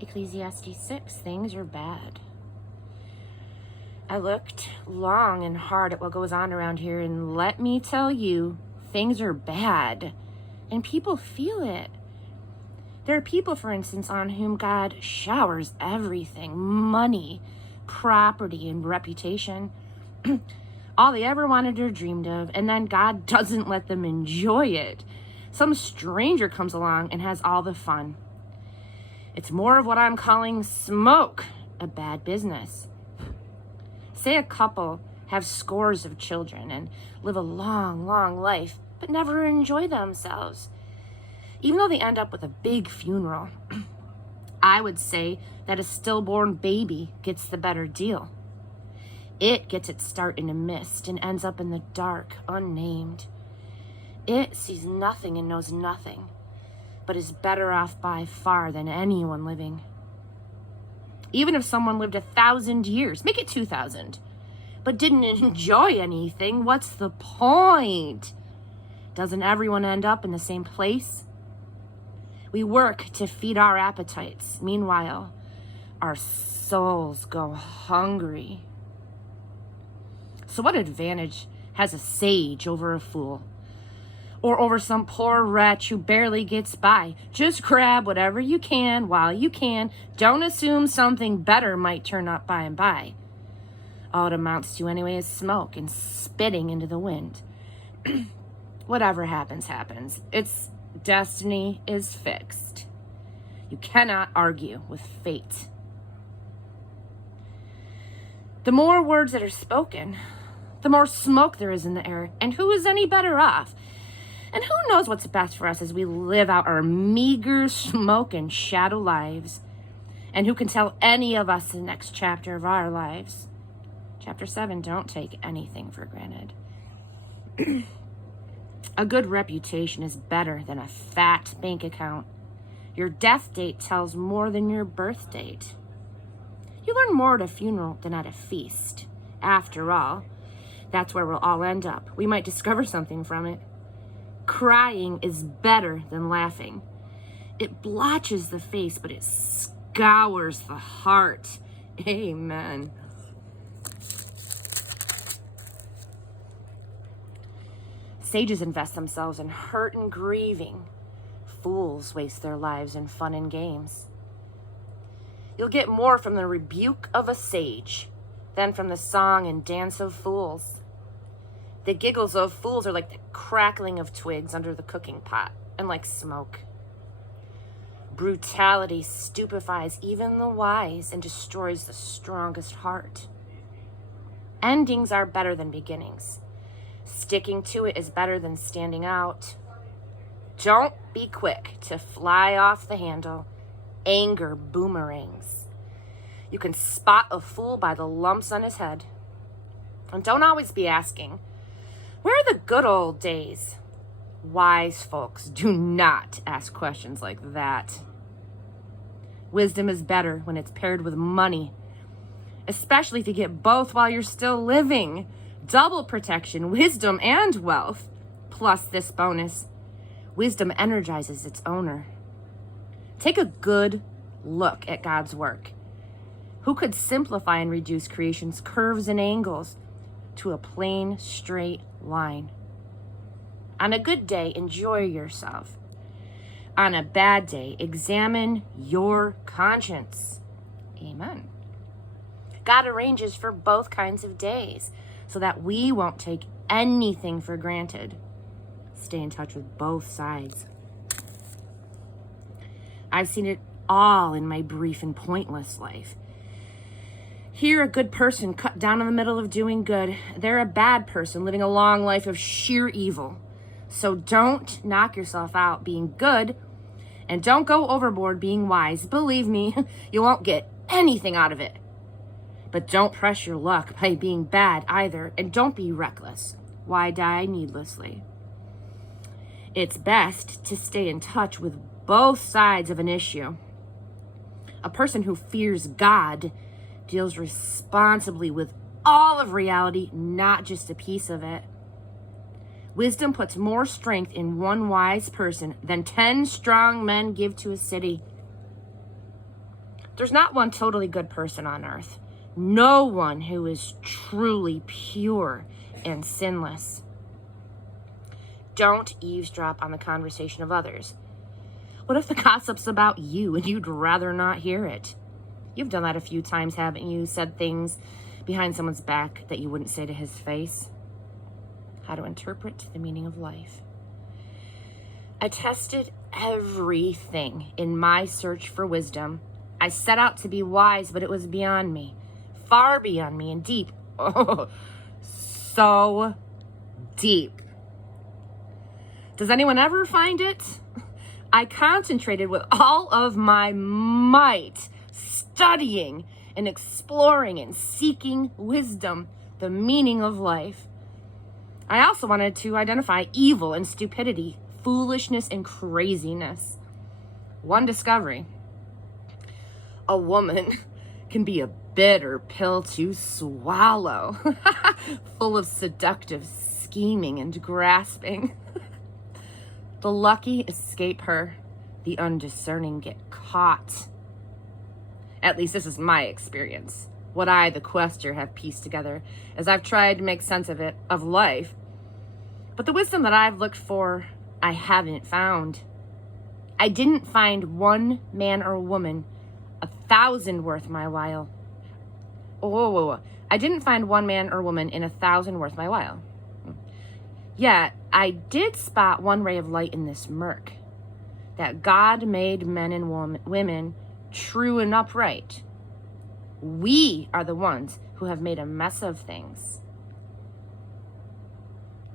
Ecclesiastes 6, things are bad. I looked long and hard at what goes on around here, and let me tell you, things are bad, and people feel it. There are people, for instance, on whom God showers everything: money, property, and reputation. All they ever wanted or dreamed of, and then God doesn't let them enjoy it. Some stranger comes along and has all the fun. It's more of what I'm calling smoke, a bad business. Say a couple have scores of children and live a long, long life, but never enjoy themselves. Even though they end up with a big funeral, I would say that a stillborn baby gets the better deal. It gets its start in a mist and ends up in the dark, unnamed. It sees nothing and knows nothing, but is better off by far than anyone living. Even if someone lived 1,000 years, make it 2,000, but didn't enjoy anything, what's the point? Doesn't everyone end up in the same place? We work to feed our appetites. Meanwhile, our souls go hungry. So what advantage has a sage over a fool? Or over some poor wretch who barely gets by? Just grab whatever you can while you can. Don't assume something better might turn up by and by. All it amounts to anyway is smoke and spitting into the wind. Whatever happens, happens. Its destiny is fixed. You cannot argue with fate. The more words that are spoken, the more smoke there is in the air. And who is any better off? And who knows what's best for us as we live out our meager smoke and shadow lives? And who can tell any of us the next chapter of our lives? Chapter 7, don't take anything for granted. A good reputation is better than a fat bank account. Your death date tells more than your birth date. You learn more at a funeral than at a feast. After all, that's where we'll all end up. We might discover something from it. Crying is better than laughing. It blotches the face, but it scours the heart. Amen. Sages invest themselves in hurt and grieving. Fools waste their lives in fun and games. You'll get more from the rebuke of a sage than from the song and dance of fools. The giggles of fools are like the crackling of twigs under the cooking pot, and like smoke. Brutality stupefies even the wise and destroys the strongest heart. Endings are better than beginnings. Sticking to it is better than standing out. Don't be quick to fly off the handle. Anger boomerangs. You can spot a fool by the lumps on his head. And don't always be asking, where are the good old days? Wise folks do not ask questions like that. Wisdom is better when it's paired with money, especially if you get both while you're still living. Double protection, wisdom and wealth. Plus this bonus, wisdom energizes its owner. Take a good look at God's work. Who could simplify and reduce creation's curves and angles to a plain, straight line? On a good day, enjoy yourself. On a bad day, examine your conscience. Amen. God arranges for both kinds of days so that we won't take anything for granted. Stay in touch with both sides. I've seen it all in my brief and pointless life. Here, a good person cut down in the middle of doing good. They're a bad person living a long life of sheer evil. So don't knock yourself out being good, and don't go overboard being wise. Believe me, you won't get anything out of it. But don't press your luck by being bad either, and don't be reckless. Why die needlessly? It's best to stay in touch with both sides of an issue. A person who fears God deals responsibly with all of reality, not just a piece of it. Wisdom puts more strength in one wise person than 10 strong men give to a city. There's not one totally good person on earth. No one who is truly pure and sinless. Don't eavesdrop on the conversation of others. What if the gossip's about you and you'd rather not hear it? You've done that a few times, haven't you? Said things behind someone's back that you wouldn't say to his face. How to interpret the meaning of life. I tested everything in my search for wisdom. I set out to be wise, but it was beyond me, far beyond me and deep. Oh, so deep. Does anyone ever find it? I concentrated with all of my might, studying and exploring and seeking wisdom, the meaning of life. I also wanted to identify evil and stupidity, foolishness and craziness. One discovery: a woman can be a bitter pill to swallow, full of seductive scheming and grasping. The lucky escape her, the undiscerning get caught. At least this is my experience, what I, the quester, have pieced together as I've tried to make sense of it, of life. But the wisdom that I've looked for, I haven't found. I didn't find one man or woman 1,000 worth my while. I didn't find one man or woman in 1,000 worth my while. Yet, I did spot one ray of light in this murk. That God made men and women true and upright. We are the ones who have made a mess of things.